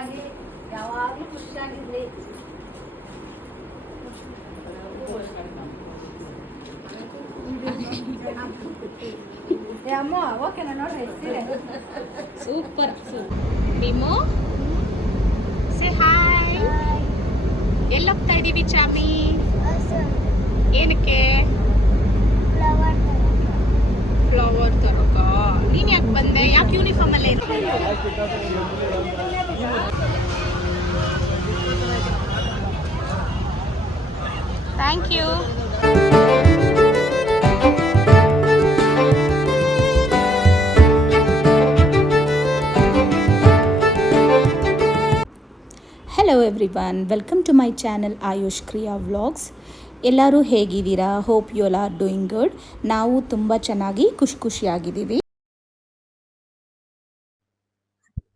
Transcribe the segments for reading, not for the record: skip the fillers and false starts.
ಆರೋಗ್ಯವಾಗಿ ಯಾವಾಗಲೂ ಖುಷಿಯಾಗಿರ್ಲಿ. ಅಮ್ಮ ಓಕೆನಾ ನೋಡ್ರಿ ಸೂಪರ್. ನಿಮ್ಮು say hi. ಎಲ್ಲೋಗ್ತಾ ಇದೀವಿ ಚಾಮಿ? ಏನಕ್ಕೆ? ಫ್ಲವರ್ ತರೋಕ. ನೀನ್ ಯಾಕೆ ಬಂದೆ? ಯಾಕೆ ಯೂನಿಫಾರ್ಮ್ ಅಲ್ಲೇ ಇರ್ತೀಯ? Thank you. Hello everyone, welcome to my channel Ayush Kriya vlogs. ಎಲ್ಲರೂ ಹೇಗಿದ್ದೀರಾ? Hope you all are doing good. ನಾವು ತುಂಬ ಚೆನ್ನಾಗಿ ಖುಷಿಯಾಗಿದ್ದೀವಿ.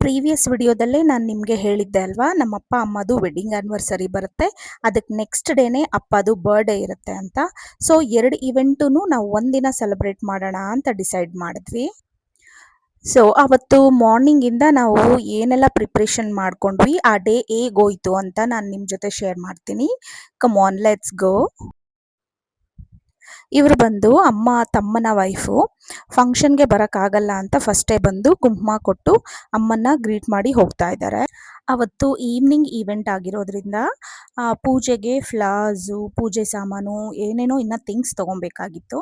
ಪ್ರೀವಿಯಸ್ ವಿಡಿಯೋದಲ್ಲೇ ನಾನು ನಿಮಗೆ ಹೇಳಿದ್ದೆ ಅಲ್ವಾ, ನಮ್ಮ ಅಪ್ಪ ಅಮ್ಮದು ವೆಡ್ಡಿಂಗ್ ಆ್ಯನಿವರ್ಸರಿ ಬರುತ್ತೆ, ಅದಕ್ಕೆ ನೆಕ್ಸ್ಟ್ ಡೇನೇ ಅಪ್ಪದು ಬರ್ಡೇ ಇರುತ್ತೆ ಅಂತ. ಸೊ 2 ಇವೆಂಟೂ ನಾವು ಒಂದಿನ ಸೆಲೆಬ್ರೇಟ್ ಮಾಡೋಣ ಅಂತ ಡಿಸೈಡ್ ಮಾಡಿದ್ವಿ. ಸೊ ಅವತ್ತು ಮಾರ್ನಿಂಗಿಂದ ನಾವು ಏನೆಲ್ಲ ಪ್ರಿಪ್ರೇಷನ್ ಮಾಡ್ಕೊಂಡ್ವಿ, ಆ ಡೇ ಹೇಗೋಯ್ತು ಅಂತ ನಾನು ನಿಮ್ಮ ಜೊತೆ ಶೇರ್ ಮಾಡ್ತೀನಿ. Come on, let's go. ಇವರು ಬಂದು ಅಮ್ಮ ತಮ್ಮನ ವೈಫು. ಫಂಕ್ಷನ್ಗೆ ಬರೋಕ್ಕಾಗಲ್ಲ ಅಂತ ಫಸ್ಟೇ ಬಂದು ಕುಂಕುಮ ಕೊಟ್ಟು ಅಮ್ಮನ್ನ ಗ್ರೀಟ್ ಮಾಡಿ ಹೋಗ್ತಾ ಇದ್ದಾರೆ. ಅವತ್ತು ಈವ್ನಿಂಗ್ ಈವೆಂಟ್ ಆಗಿರೋದ್ರಿಂದ ಪೂಜೆಗೆ ಫ್ಲವರ್ಸು, ಪೂಜೆ ಸಾಮಾನು, ಏನೇನೋ ಇನ್ನು ಥಿಂಗ್ಸ್ ತೊಗೊಬೇಕಾಗಿತ್ತು.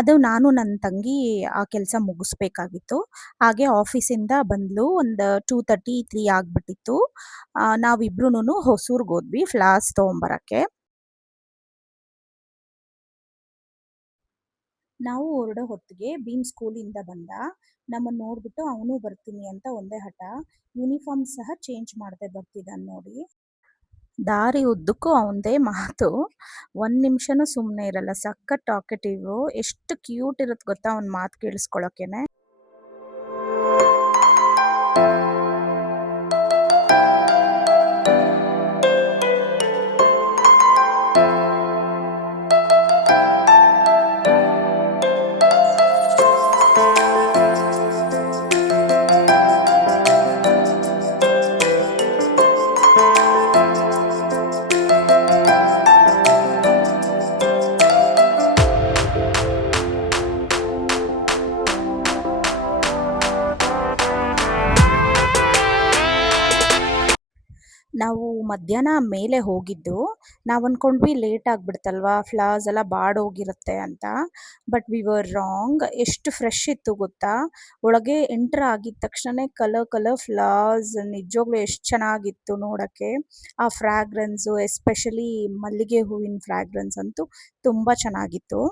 ಅದು ನಾನು ನನ್ನ ತಂಗಿ ಆ ಕೆಲಸ ಮುಗಿಸ್ಬೇಕಾಗಿತ್ತು. ಹಾಗೆ ಆಫೀಸಿಂದ ಬಂದಳು. ಒಂದು 2:30, 3 ಆಗಿಬಿಟ್ಟಿತ್ತು. ನಾವಿಬ್ರೂ ಹೊಸೂರ್ಗೆ ಹೋದ್ವಿ ಫ್ಲವರ್ಸ್ ತೊಗೊಂಬರೋಕ್ಕೆ. ನಾವು ಹೊರಡೋ ಹೊತ್ತಿಗೆ ಭೀಮ್ ಸ್ಕೂಲಿಂದ ಬಂದ. ನಮ್ಮನ್ನು ನೋಡ್ಬಿಟ್ಟು ಅವನು ಬರ್ತೀನಿ ಅಂತ ಒಂದೇ ಹಠ. ಯೂನಿಫಾರ್ಮ್ ಸಹ ಚೇಂಜ್ ಮಾಡದೆ ಬರ್ತಿದ್ದಾನೆ ನೋಡಿ. ದಾರಿ ಉದ್ದಕ್ಕೂ ಅವಂದೇ ಮಾತು, 1 ನಿಮಿಷನೂ ಸುಮ್ಮನೆ ಇರಲ್ಲ. ಸಖತ್ ಟಾಕೆಟಿವ್. ಎಷ್ಟು ಕ್ಯೂಟ್ ಇರುತ್ತೆ ಗೊತ್ತಾ ಅವ್ನ ಮಾತು ಕೇಳಿಸ್ಕೊಳ್ಳೋಕೆನೆ. ನಾವು ಮಧ್ಯಾಹ್ನ ಮೇಲೆ ಹೋಗಿದ್ದು. ನಾವು ಅಂದ್ಕೊಂಡ್ವಿ ಲೇಟ್ ಆಗಿಬಿಡ್ತಲ್ವಾ, ಫ್ಲವರ್ಸ್ ಎಲ್ಲ ಬಾಡೋಗಿರುತ್ತೆ ಅಂತ. But we were wrong. ಎಷ್ಟು ಫ್ರೆಶ್ ಇತ್ತು ಗೊತ್ತಾ. ಒಳಗೆ ಎಂಟರ್ ಆಗಿದ ತಕ್ಷಣ ಕಲರ್ ಫ್ಲವರ್ಸ್ ನಿಜವಾಗ್ಲೂ ಎಷ್ಟು ಚೆನ್ನಾಗಿತ್ತು ನೋಡೋಕ್ಕೆ. ಆ ಫ್ರಾಗ್ರೆನ್ಸು, ಎಸ್ಪೆಷಲಿ ಮಲ್ಲಿಗೆ ಹೂವಿನ ಫ್ರಾಗ್ರೆನ್ಸ್ ಅಂತೂ ತುಂಬ ಚೆನ್ನಾಗಿತ್ತು.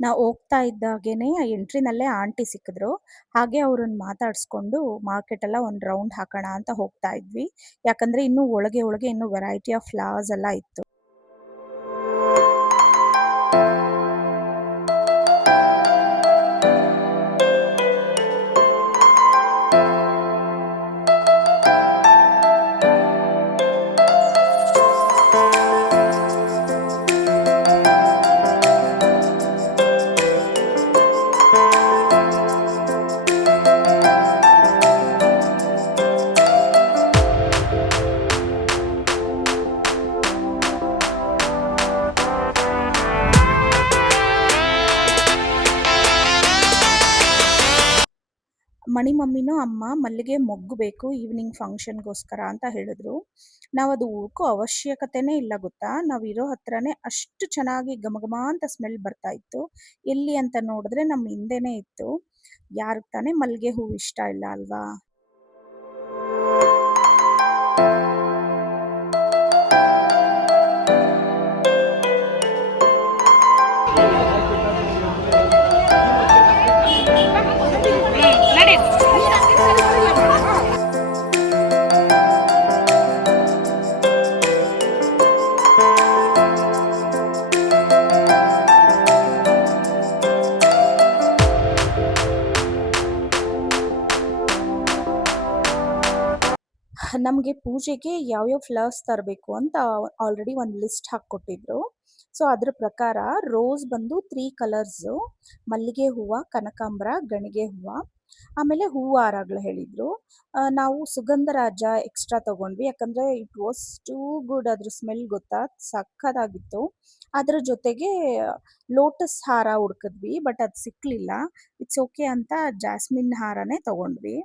ನಾವು ಹೋಗ್ತಾ ಇದ್ದಾಗೇನೆ ಎಂಟ್ರಿನಲ್ಲೇ ಆಂಟಿ ಸಿಕ್ಕಿದ್ರು. ಹಾಗೆ ಅವ್ರನ್ನ ಮಾತಾಡಿಸ್ಕೊಂಡು ಮಾರ್ಕೆಟೆಲ್ಲ ಒಂದು ರೌಂಡ್ ಹಾಕೋಣ ಅಂತ ಹೋಗ್ತಾ ಇದ್ವಿ. ಯಾಕಂದರೆ ಇನ್ನೂ ಒಳಗೆ ಇನ್ನೂ ವೆರೈಟಿ ಆಫ್ ಫ್ಲವರ್ಸ್ ಎಲ್ಲ ಇತ್ತು. ಮಣಿ ಮಮ್ಮಿನೂ ಅಮ್ಮ ಮಲ್ಲಿಗೆ ಮೊಗ್ಗು ಬೇಕು ಈವ್ನಿಂಗ್ ಫಂಕ್ಷನ್ಗೋಸ್ಕರ ಅಂತ ಹೇಳಿದ್ರು. ನಾವು ಅದು ಹುಡ್ಕೋ ಅವಶ್ಯಕತೆನೇ ಇಲ್ಲ ಗೊತ್ತಾ. ನಾವು ಇರೋ ಹತ್ರನೇ ಅಷ್ಟು ಚೆನ್ನಾಗಿ ಘಮಘಮ ಅಂತ ಸ್ಮೆಲ್ ಬರ್ತಾ ಇತ್ತು. ಎಲ್ಲಿ ಅಂತ ನೋಡಿದ್ರೆ ನಮ್ಮ ಹಿಂದೆನೇ ಇತ್ತು. ಯಾರಿಗೆ ತಾನೇ ಮಲ್ಲಿಗೆ ಹೂವು ಇಷ್ಟ ಇಲ್ಲ ಅಲ್ವಾ. ನಡಿ. ನಮಗೆ ಪೂಜೆಗೆ ಯಾವ್ಯಾವ ಫ್ಲವರ್ಸ್ ತರಬೇಕು ಅಂತ ಆಲ್ರೆಡಿ ಒಂದು ಲಿಸ್ಟ್ ಹಾಕ್ಕೊಟ್ಟಿದ್ರು. ಸೊ ಅದ್ರ ಪ್ರಕಾರ ರೋಸ್ ಬಂದು 3 ಕಲರ್ಸು, ಮಲ್ಲಿಗೆ ಹೂವು, ಕನಕಾಂಬರ, ಗಣಿಗೆ ಹೂವು, ಆಮೇಲೆ ಹೂವು ಹಾರಗಳು ಹೇಳಿದ್ರು. ನಾವು ಸುಗಂಧರಾಜ ಎಕ್ಸ್ಟ್ರಾ ತಗೊಂಡ್ವಿ, ಯಾಕಂದರೆ ಇಟ್ ವಾಸ್ ಟೂ ಗುಡ್. ಅದ್ರ ಸ್ಮೆಲ್ ಗೊತ್ತಾ, ಸಕ್ಕತ್ತಾಗಿತ್ತು. ಅದ್ರ ಜೊತೆಗೆ ಲೋಟಸ್ ಹಾರ ಹುಡ್ಕಿದ್ವಿ, ಬಟ್ ಅದು ಸಿಕ್ಕಲಿಲ್ಲ. ಇಟ್ಸ್ ಓಕೆ ಅಂತ ಜಾಸ್ಮಿನ್ ಹಾರನೇ ತಗೊಂಡ್ವಿ.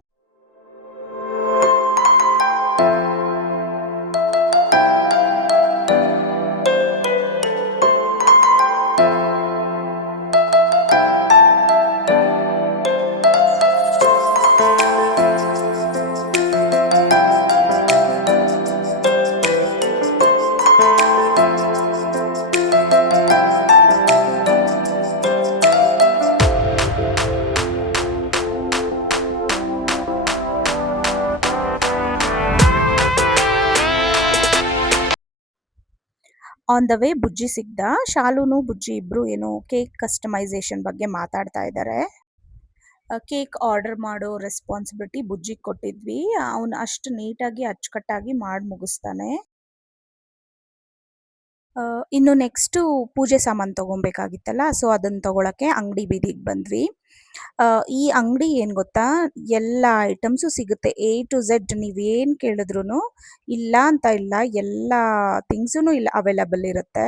ಆನ್ ದ ವೇ ಬುಜ್ಜಿ ಸಿಗ್ದ. ಶಾಲುನು ಬುಜ್ಜಿ ಇಬ್ರು ಏನೋ ಕೇಕ್ ಕಸ್ಟಮೈಸೇಷನ್ ಬಗ್ಗೆ ಮಾತಾಡ್ತಾ ಇದ್ದಾರೆ. ಕೇಕ್ ಆರ್ಡರ್ ಮಾಡೋ ರೆಸ್ಪಾನ್ಸಿಬಿಲಿಟಿ ಬುಜ್ಜಿಗೆ ಕೊಟ್ಟಿದ್ವಿ. ಅವನು ಅಷ್ಟು ನೀಟಾಗಿ ಅಚ್ಚುಕಟ್ಟಾಗಿ ಮಾಡಿ ಮುಗಿಸ್ತಾನೆ. ಇನ್ನು ನೆಕ್ಸ್ಟು ಪೂಜೆ ಸಾಮಾನು ತೊಗೊಬೇಕಾಗಿತ್ತಲ್ಲ, ಸೊ ಅದನ್ನು ತೊಗೊಳಕ್ಕೆ ಅಂಗಡಿ ಬೀದಿಗೆ ಬಂದ್ವಿ. ಈ ಅಂಗಡಿ ಏನು ಗೊತ್ತಾ, ಎಲ್ಲ ಐಟಮ್ಸು ಸಿಗುತ್ತೆ, ಎ ಟು ಝೆಡ್. ನೀವೇನು ಕೇಳಿದ್ರು ಇಲ್ಲ ಅಂತ ಇಲ್ಲ, ಎಲ್ಲ ಥಿಂಗ್ಸೂ ಇಲ್ಲ, ಅವೈಲಬಲ್ ಇರುತ್ತೆ.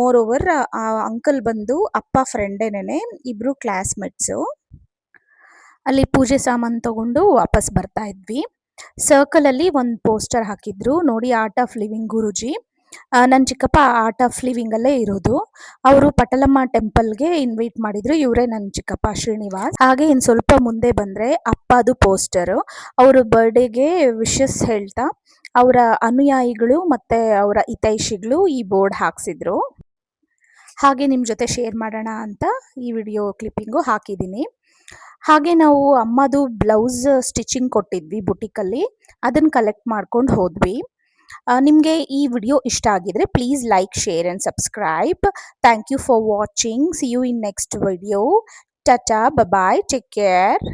ಮೋರ್ ಓವರ್ ಆ ಅಂಕಲ್ ಬಂದು ಅಪ್ಪ ಫ್ರೆಂಡೇನೆ, ಇಬ್ಬರು ಕ್ಲಾಸ್ಮೇಟ್ಸು. ಅಲ್ಲಿ ಪೂಜೆ ಸಾಮಾನು ತೊಗೊಂಡು ವಾಪಸ್ ಬರ್ತಾ ಇದ್ವಿ. ಸರ್ಕಲಲ್ಲಿ ಒಂದು ಪೋಸ್ಟರ್ ಹಾಕಿದ್ರು ನೋಡಿ, ಆರ್ಟ್ ಆಫ್ ಲಿವಿಂಗ್ ಗುರೂಜಿ. ನನ್ನ ಚಿಕ್ಕಪ್ಪ ಆರ್ಟ್ ಆಫ್ ಲಿವಿಂಗಲ್ಲೇ ಇರೋದು. ಅವರು ಪಟಲಮ್ಮ ಟೆಂಪಲ್ಗೆ ಇನ್ವೈಟ್ ಮಾಡಿದ್ರು. ಇವರೇ ನನ್ನ ಚಿಕ್ಕಪ್ಪ ಶ್ರೀನಿವಾಸ್. ಹಾಗೆ ಇನ್ನು ಸ್ವಲ್ಪ ಮುಂದೆ ಬಂದರೆ ಅಪ್ಪದು ಪೋಸ್ಟರು. ಅವರು ಬರ್ಡೇಗೆ ವಿಶಸ್ ಹೇಳ್ತಾ ಅವರ ಅನುಯಾಯಿಗಳು ಮತ್ತು ಅವರ ಹಿತೈಷಿಗಳು ಈ ಬೋರ್ಡ್ ಹಾಕ್ಸಿದ್ರು. ಹಾಗೆ ನಿಮ್ಮ ಜೊತೆ ಶೇರ್ ಮಾಡೋಣ ಅಂತ ಈ ವಿಡಿಯೋ ಕ್ಲಿಪ್ಪಿಂಗು ಹಾಕಿದ್ದೀನಿ. ಹಾಗೆ ನಾವು ಅಮ್ಮದು ಬ್ಲೌಸ್ ಸ್ಟಿಚಿಂಗ್ ಕೊಟ್ಟಿದ್ವಿ ಬುಟಿಕಲ್ಲಿ, ಅದನ್ನು ಕಲೆಕ್ಟ್ ಮಾಡ್ಕೊಂಡು ಹೋದ್ವಿ. ನಿಮಗೆ ಈ ವಿಡಿಯೋ ಇಷ್ಟ ಆಗಿದ್ರೆ please like, share and subscribe. Thank you for watching. See you in next video. Tata, bye, take care.